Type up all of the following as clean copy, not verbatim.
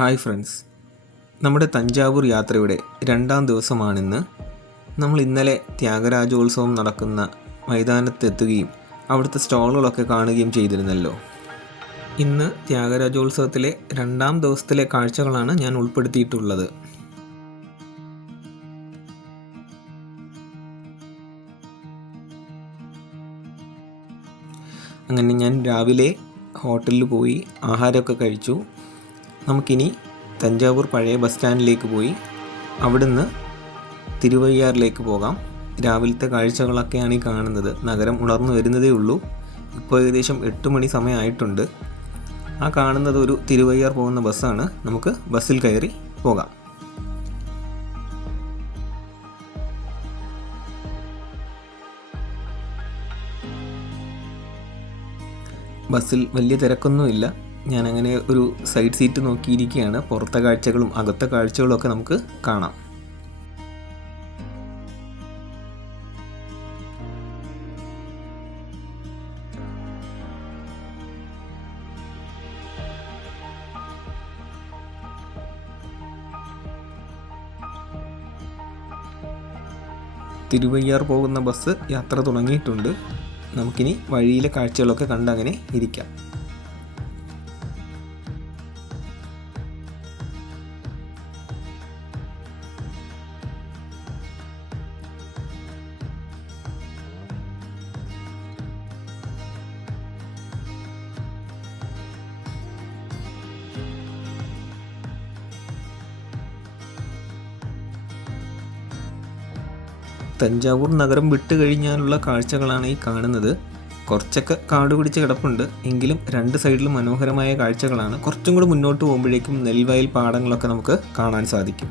Hi friends, നമ്മുടെ തഞ്ചാവൂർ യാത്രയുടെ രണ്ടാം ദിവസമാണിന്ന്. നമ്മൾ ഇന്നലെ ത്യാഗരാജോത്സവം നടക്കുന്ന മൈതാനത്തെത്തുകയും അവിടുത്തെ സ്റ്റോളുകളൊക്കെ കാണുകയും ചെയ്തിരുന്നല്ലോ. ഇന്ന് ത്യാഗരാജോത്സവത്തിലെ രണ്ടാം ദിവസത്തിലെ കാഴ്ചകളാണ് ഞാൻ ഉൾപ്പെടുത്തിയിട്ടുള്ളത്. അങ്ങനെ ഞാൻ രാവിലെ ഹോട്ടലിൽ പോയി ആഹാരമൊക്കെ കഴിച്ചു. നമുക്കിനി തഞ്ചാവൂർ പഴയ ബസ് സ്റ്റാൻഡിലേക്ക് പോയി അവിടുന്ന് തിരുവയ്യാറിലേക്ക് പോകാം. രാവിലത്തെ കാഴ്ചകളൊക്കെയാണ് ഈ കാണുന്നത്. നഗരം ഉണർന്നു വരുന്നതേ ഉള്ളൂ. ഇപ്പോൾ ഏകദേശം 8 മണി സമയമായിട്ടുണ്ട്. ആ കാണുന്നത് ഒരു തിരുവയ്യാർ പോകുന്ന ബസ്സാണ്. നമുക്ക് ബസ്സിൽ കയറി പോകാം. ബസ്സിൽ വലിയ തിരക്കൊന്നുമില്ല. ഞാനങ്ങനെ ഒരു സൈഡ് സീറ്റ് നോക്കിയിരിക്കുകയാണ്. പുറത്തെ കാഴ്ചകളും അകത്തെ കാഴ്ചകളും ഒക്കെ നമുക്ക് കാണാം. തിരുവയ്യാർ പോകുന്ന ബസ് യാത്ര തുടങ്ങിയിട്ടുണ്ട്. നമുക്കിനി വഴിയിലെ കാഴ്ചകളൊക്കെ കണ്ടങ്ങനെ ഇരിക്കാം. തഞ്ചാവൂർ നഗരം വിട്ട് കഴിഞ്ഞാലുള്ള കാഴ്ചകളാണ് ഈ കാണുന്നത്. കുറച്ചൊക്കെ കാട് പിടിച്ച് കിടപ്പുണ്ട്, എങ്കിലും രണ്ട് സൈഡിലും മനോഹരമായ കാഴ്ചകളാണ്. കുറച്ചും കൂടി മുന്നോട്ട് പോകുമ്പോഴേക്കും നെൽവയൽ പാടങ്ങളൊക്കെ നമുക്ക് കാണാൻ സാധിക്കും.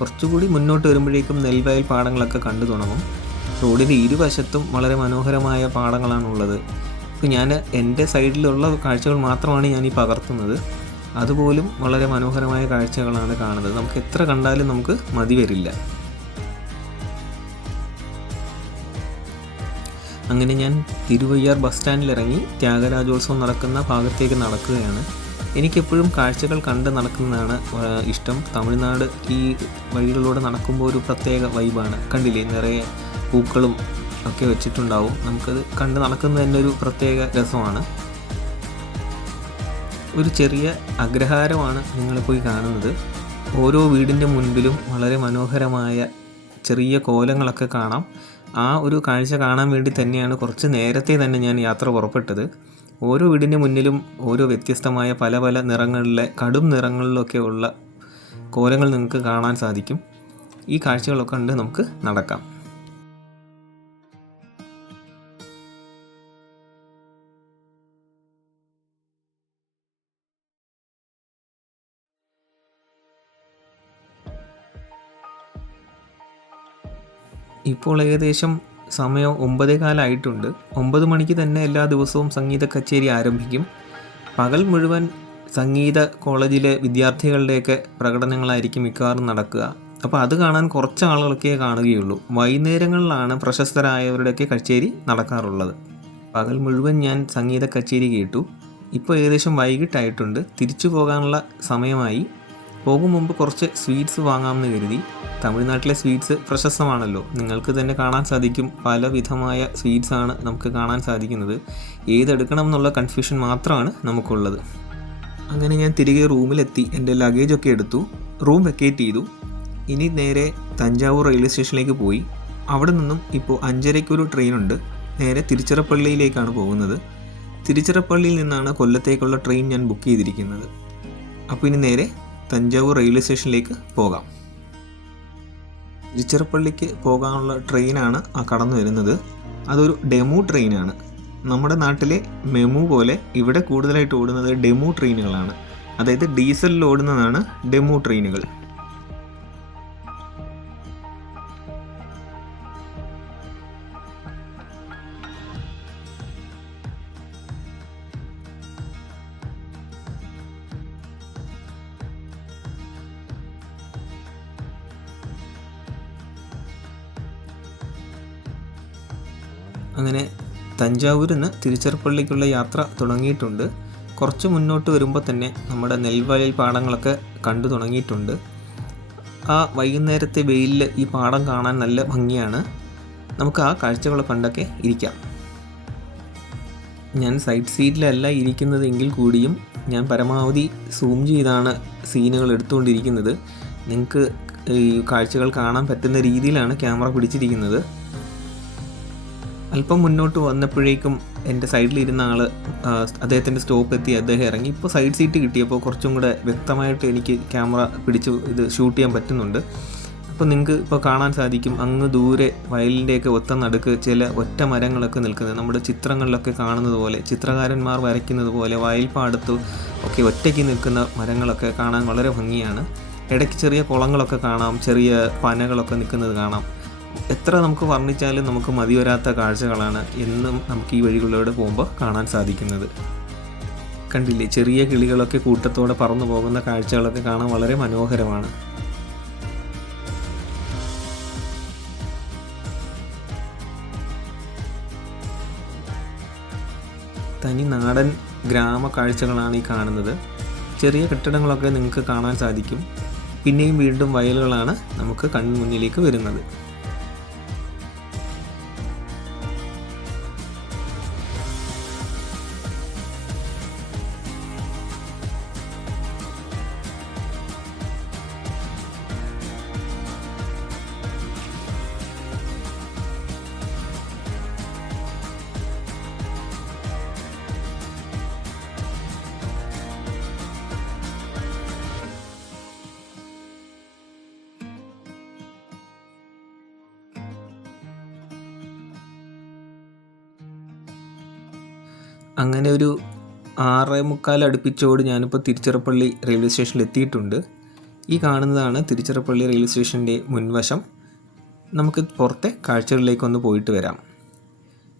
കുറച്ചുകൂടി മുന്നോട്ട് വരുമ്പോഴേക്കും നെൽവയൽ പാടങ്ങളൊക്കെ കണ്ടു തുടങ്ങും. റോഡിൻ്റെ ഇരുവശത്തും വളരെ മനോഹരമായ പാടങ്ങളാണുള്ളത്. ഇപ്പോൾ ഞാൻ എൻ്റെ സൈഡിലുള്ള കാഴ്ചകൾ മാത്രമാണ് ഞാൻ ഈ പകർത്തുന്നത്. അതുപോലും വളരെ മനോഹരമായ കാഴ്ചകളാണ് കാണുന്നത്. നമുക്ക് എത്ര കണ്ടാലും നമുക്ക് മതി വരില്ല. അങ്ങനെ ഞാൻ തിരുവയ്യാർ ബസ് സ്റ്റാൻഡിലിറങ്ങി ത്യാഗരാജോത്സവം നടക്കുന്ന ഭാഗത്തേക്ക് നടക്കുകയാണ്. എനിക്കെപ്പോഴും കാഴ്ചകൾ കണ്ട് നടക്കുന്നതാണ് ഇഷ്ടം. തമിഴ്നാട് ഈ വഴികളിലൂടെ നടക്കുമ്പോൾ ഒരു പ്രത്യേക വൈബാണ്. കണ്ടില്ലേ, നിറയെ പൂക്കളും ഒക്കെ വെച്ചിട്ടുണ്ടാവും. നമുക്കത് കണ്ട് നടക്കുന്നത് തന്നെ ഒരു പ്രത്യേക രസമാണ്. ഒരു ചെറിയ അഗ്രഹാരമാണ് നിങ്ങളിപ്പോൾ ഈ കാണുന്നത്. ഓരോ വീടിൻ്റെ മുൻപിലും വളരെ മനോഹരമായ ചെറിയ കോലങ്ങളൊക്കെ കാണാം. ആ ഒരു കാഴ്ച കാണാൻ വേണ്ടി തന്നെയാണ് കുറച്ച് നേരത്തെ തന്നെ ഞാൻ യാത്ര പുറപ്പെട്ടത്. ഓരോ വീടിൻ്റെ മുന്നിലും ഓരോ വ്യത്യസ്തമായ പല പല നിറങ്ങളിലെ കടും നിറങ്ങളിലൊക്കെ ഉള്ള കോലങ്ങൾ നിങ്ങൾക്ക് കാണാൻ സാധിക്കും. ഈ കാഴ്ചകളൊക്കെ കണ്ട് നമുക്ക് നടക്കാം. ഇപ്പോൾ ഏകദേശം സമയം 9:15 ആയിട്ടുണ്ട്. 9 മണിക്ക് തന്നെ എല്ലാ ദിവസവും സംഗീത കച്ചേരി ആരംഭിക്കും. പകൽ മുഴുവൻ സംഗീത കോളേജിലെ വിദ്യാർത്ഥികളുടെയൊക്കെ പ്രകടനങ്ങളായിരിക്കും മിക്കവാറും നടക്കുക. അപ്പോൾ അത് കാണാൻ കുറച്ച് ആളുകളൊക്കെ കാണുകയുള്ളൂ. വൈകുന്നേരങ്ങളിലാണ് പ്രശസ്തരായവരുടെയൊക്കെ കച്ചേരി നടക്കാറുള്ളത്. പകൽ മുഴുവൻ ഞാൻ സംഗീത കച്ചേരി കേട്ടു. ഇപ്പോൾ ഏകദേശം വൈകിട്ടായിട്ടുണ്ട്. തിരിച്ചു പോകാനുള്ള സമയമായി. പോകും മുമ്പ് കുറച്ച് സ്വീറ്റ്സ് വാങ്ങാമെന്ന് കരുതി. തമിഴ്നാട്ടിലെ സ്വീറ്റ്സ് പ്രശസ്തമാണല്ലോ. നിങ്ങൾക്ക് തന്നെ കാണാൻ സാധിക്കും, പല വിധമായ സ്വീറ്റ്സാണ് നമുക്ക് കാണാൻ സാധിക്കുന്നത്. ഏതെടുക്കണം എന്നുള്ള കൺഫ്യൂഷൻ മാത്രമാണ് നമുക്കുള്ളത്. അങ്ങനെ ഞാൻ തിരികെ റൂമിലെത്തി എൻ്റെ ലഗേജൊക്കെ എടുത്തു, റൂം വെക്കേറ്റ് ചെയ്തു. ഇനി നേരെ തഞ്ചാവൂർ റെയിൽവേ സ്റ്റേഷനിലേക്ക് പോയി. അവിടെ നിന്നും ഇപ്പോൾ 5:30 ട്രെയിനുണ്ട്. നേരെ തിരുച്ചിറപ്പള്ളിയിലേക്കാണ് പോകുന്നത്. തിരുച്ചിറപ്പള്ളിയിൽ നിന്നാണ് കൊല്ലത്തേക്കുള്ള ട്രെയിൻ ഞാൻ ബുക്ക് ചെയ്തിരിക്കുന്നത്. അപ്പോൾ ഇനി നേരെ തഞ്ചാവൂർ റെയിൽവേ സ്റ്റേഷനിലേക്ക് പോകാം. തിരുച്ചിറപ്പള്ളിക്ക് പോകാനുള്ള ട്രെയിനാണ് ആ കടന്നു വരുന്നത്. അതൊരു ഡെമു ട്രെയിനാണ്. നമ്മുടെ നാട്ടിലെ മെമു പോലെ ഇവിടെ കൂടുതലായിട്ട് ഓടുന്നത് ഡെമു ട്രെയിനുകളാണ്. അതായത് ഡീസലിൽ ഓടുന്നതാണ് ഡെമു ട്രെയിനുകൾ. അങ്ങനെ തഞ്ചാവൂരിൽ നിന്ന് തിരുച്ചിറപ്പള്ളിക്കുള്ള യാത്ര തുടങ്ങിയിട്ടുണ്ട്. കുറച്ച് മുന്നോട്ട് വരുമ്പോൾ തന്നെ നമ്മുടെ നെൽവയൽ പാടങ്ങളൊക്കെ കണ്ടു തുടങ്ങിയിട്ടുണ്ട്. ആ വൈകുന്നേരത്തെ വെയിലിൽ ഈ പാടം കാണാൻ നല്ല ഭംഗിയാണ്. നമുക്ക് ആ കാഴ്ചകൾ കണ്ടൊക്കെ ഇരിക്കാം. ഞാൻ സൈഡ് സീറ്റിലല്ല ഇരിക്കുന്നതെങ്കിൽ കൂടിയും ഞാൻ പരമാവധി സൂം ചെയ്താണ് സീനുകൾ എടുത്തുകൊണ്ടിരിക്കുന്നത്. നിങ്ങൾക്ക് ഈ കാഴ്ചകൾ കാണാൻ പറ്റുന്ന രീതിയിലാണ് ക്യാമറ പിടിച്ചിരിക്കുന്നത്. അല്പം മുന്നോട്ട് വന്നപ്പോഴേക്കും എൻ്റെ സൈഡിലിരുന്ന ആൾ അദ്ദേഹത്തിൻ്റെ സ്റ്റോപ്പ് എത്തി, അദ്ദേഹം ഇറങ്ങി. ഇപ്പോൾ സൈഡ് സീറ്റ് കിട്ടിയപ്പോൾ കുറച്ചും കൂടെ വ്യക്തമായിട്ട് എനിക്ക് ക്യാമറ പിടിച്ച് ഇത് ഷൂട്ട് ചെയ്യാൻ പറ്റുന്നുണ്ട്. അപ്പോൾ നിങ്ങൾക്ക് ഇപ്പോൾ കാണാൻ സാധിക്കും, അങ്ങ് ദൂരെ വയലിൻ്റെയൊക്കെ ഒത്ത നടുക്ക് ചില ഒറ്റ മരങ്ങളൊക്കെ നിൽക്കുന്നത്. നമ്മുടെ ചിത്രങ്ങളിലൊക്കെ കാണുന്നത് പോലെ, ചിത്രകാരന്മാർ വരയ്ക്കുന്നത് പോലെ വയൽപ്പാടത്ത് ഒക്കെ ഒറ്റയ്ക്ക് നിൽക്കുന്ന മരങ്ങളൊക്കെ കാണാൻ വളരെ ഭംഗിയാണ്. ഇടയ്ക്ക് ചെറിയ കുളങ്ങളൊക്കെ കാണാം, ചെറിയ പനകളൊക്കെ നിൽക്കുന്നത് കാണാം. എത്ര നമുക്ക് വർണ്ണിച്ചാലും നമുക്ക് മതി വരാത്ത കാഴ്ചകളാണ് എന്നും നമുക്ക് ഈ വഴികളിലൂടെ പോകുമ്പോൾ കാണാൻ സാധിക്കുന്നത്. കണ്ടില്ലേ, ചെറിയ കിളികളൊക്കെ കൂട്ടത്തോടെ പറന്നു പോകുന്ന കാഴ്ചകളൊക്കെ കാണാൻ വളരെ മനോഹരമാണ്. തനി നാടൻ ഗ്രാമ കാഴ്ചകളാണ് ഈ കാണുന്നത്. ചെറിയ കെട്ടിടങ്ങളൊക്കെ നിങ്ങൾക്ക് കാണാൻ സാധിക്കും. പിന്നെയും വീണ്ടും വയലുകളാണ് നമുക്ക് കൺമുന്നിലേക്ക് വരുന്നത്. അങ്ങനെ ഒരു 6:45 അടുപ്പിച്ചോട് ഞാനിപ്പോൾ തിരുച്ചിറപ്പള്ളി റെയിൽവേ സ്റ്റേഷനിൽ എത്തിയിട്ടുണ്ട്. ഈ കാണുന്നതാണ് തിരുച്ചിറപ്പള്ളി റെയിൽവേ സ്റ്റേഷൻ്റെ മുൻവശം. നമുക്ക് പുറത്തെ കാഴ്ചകളിലേക്കൊന്ന് പോയിട്ട് വരാം.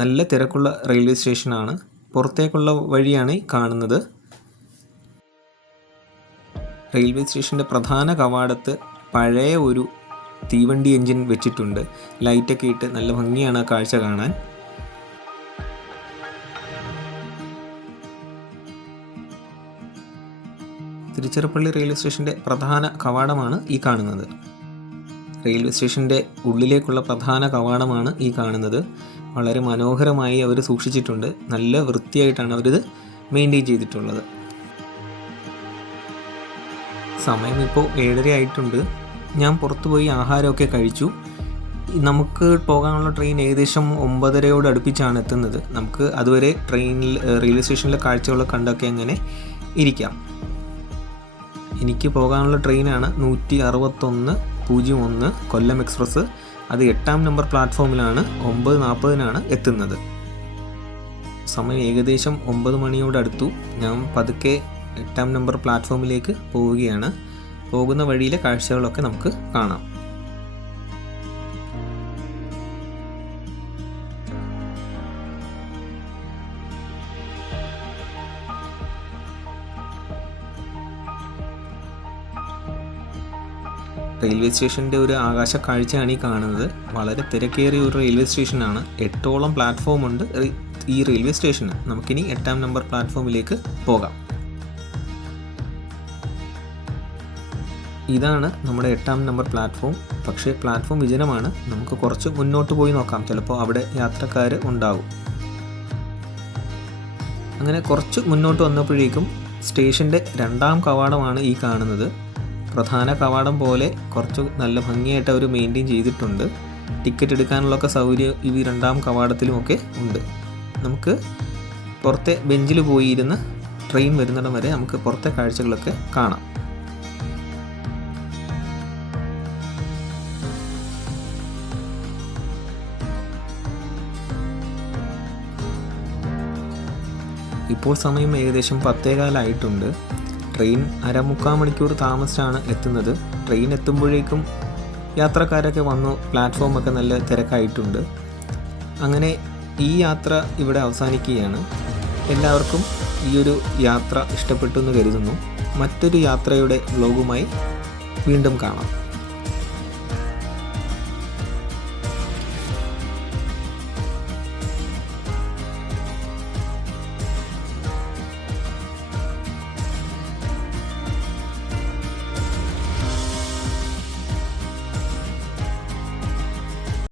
നല്ല തിരക്കുള്ള റെയിൽവേ സ്റ്റേഷനാണ്. പുറത്തേക്കുള്ള വഴിയാണ് ഈ കാണുന്നത്. റെയിൽവേ സ്റ്റേഷൻ്റെ പ്രധാന കവാടത്ത് പഴയ ഒരു തീവണ്ടി എൻജിൻ വെച്ചിട്ടുണ്ട്. ലൈറ്റൊക്കെ ഇട്ട് നല്ല ഭംഗിയാണ് ആ കാഴ്ച കാണാൻ. തിരുച്ചിറപ്പള്ളി റെയിൽവേ സ്റ്റേഷൻ്റെ പ്രധാന കവാടമാണ് ഈ കാണുന്നത്. റെയിൽവേ സ്റ്റേഷൻ്റെ ഉള്ളിലേക്കുള്ള പ്രധാന കവാടമാണ് ഈ കാണുന്നത്. വളരെ മനോഹരമായി അവർ സൂക്ഷിച്ചിട്ടുണ്ട്. നല്ല വൃത്തിയായിട്ടാണ് അവരിത് മെയിൻറ്റെയിൻ ചെയ്തിട്ടുള്ളത്. സമയം ഇപ്പോൾ 7:30 ആയിട്ടുണ്ട്. ഞാൻ പുറത്തു പോയി ആഹാരമൊക്കെ കഴിച്ചു. നമുക്ക് പോകാനുള്ള ട്രെയിൻ ഏകദേശം 9:30 അടുപ്പിച്ചാണ് എത്തുന്നത്. നമുക്ക് അതുവരെ ട്രെയിനിൽ റെയിൽവേ സ്റ്റേഷനിലെ കാഴ്ചകളൊക്കെ കണ്ടൊക്കെ അങ്ങനെ ഇരിക്കാം. എനിക്ക് പോകാനുള്ള ട്രെയിനാണ് 16101 കൊല്ലം എക്സ്പ്രസ്. അത് 8ാം നമ്പർ പ്ലാറ്റ്ഫോമിലാണ്. 9:40 എത്തുന്നത്. സമയം ഏകദേശം 9 മണിയോടടുത്തു. ഞാൻ പതുക്കെ 8ാം നമ്പർ പ്ലാറ്റ്ഫോമിലേക്ക് പോവുകയാണ്. പോകുന്ന വഴിയിലെ കാഴ്ചകളൊക്കെ നമുക്ക് കാണാം. റെയിൽവേ സ്റ്റേഷൻ്റെ ഒരു ആകാശ കാഴ്ചയാണ് ഈ കാണുന്നത്. വളരെ തിരക്കേറിയ ഒരു റെയിൽവേ സ്റ്റേഷനാണ്. 8ഓളം പ്ലാറ്റ്ഫോം ഉണ്ട് ഈ റെയിൽവേ സ്റ്റേഷന്. നമുക്കിനി 8ാം നമ്പർ പ്ലാറ്റ്ഫോമിലേക്ക് പോകാം. ഇതാണ് നമ്മുടെ 8ാം നമ്പർ പ്ലാറ്റ്ഫോം. പക്ഷേ പ്ലാറ്റ്ഫോം വിജനമാണ്. നമുക്ക് കുറച്ച് മുന്നോട്ട് പോയി നോക്കാം. ചിലപ്പോൾ അവിടെ യാത്രക്കാർ ഉണ്ടാവും. അങ്ങനെ കുറച്ച് മുന്നോട്ട് വന്നപ്പോഴേക്കും സ്റ്റേഷൻ്റെ 2ാം കവാടമാണ് ഈ കാണുന്നത്. പ്രധാന കവാടം പോലെ കുറച്ച് നല്ല ഭംഗിയായിട്ട് അവർ മെയിൻറ്റെയിൻ ചെയ്തിട്ടുണ്ട്. ടിക്കറ്റ് എടുക്കാനുള്ളൊക്കെ സൗകര്യം ഈ 2ാം കവാടത്തിലുമൊക്കെ ഉണ്ട്. നമുക്ക് പുറത്തെ ബെഞ്ചിൽ പോയി ഇരുന്ന് ട്രെയിൻ വരുന്നിടം വരെ നമുക്ക് പുറത്തെ കാഴ്ചകളൊക്കെ കാണാം. ഇപ്പോൾ സമയം ഏകദേശം 10:15 ട്രെയിൻ 1/4 മണിക്കൂർ താമസിച്ചാണ് എത്തുന്നത്. ട്രെയിൻ എത്തുമ്പോഴേക്കും യാത്രക്കാരൊക്കെ വന്നു, പ്ലാറ്റ്ഫോമൊക്കെ നല്ല തിരക്കായിട്ടുണ്ട്. അങ്ങനെ ഈ യാത്ര ഇവിടെ അവസാനിക്കുകയാണ്. എല്ലാവർക്കും ഈ ഒരു യാത്ര ഇഷ്ടപ്പെട്ടു എന്ന് കരുതുന്നു. മറ്റൊരു യാത്രയുടെ വ്ലോഗുമായി വീണ്ടും കാണാം.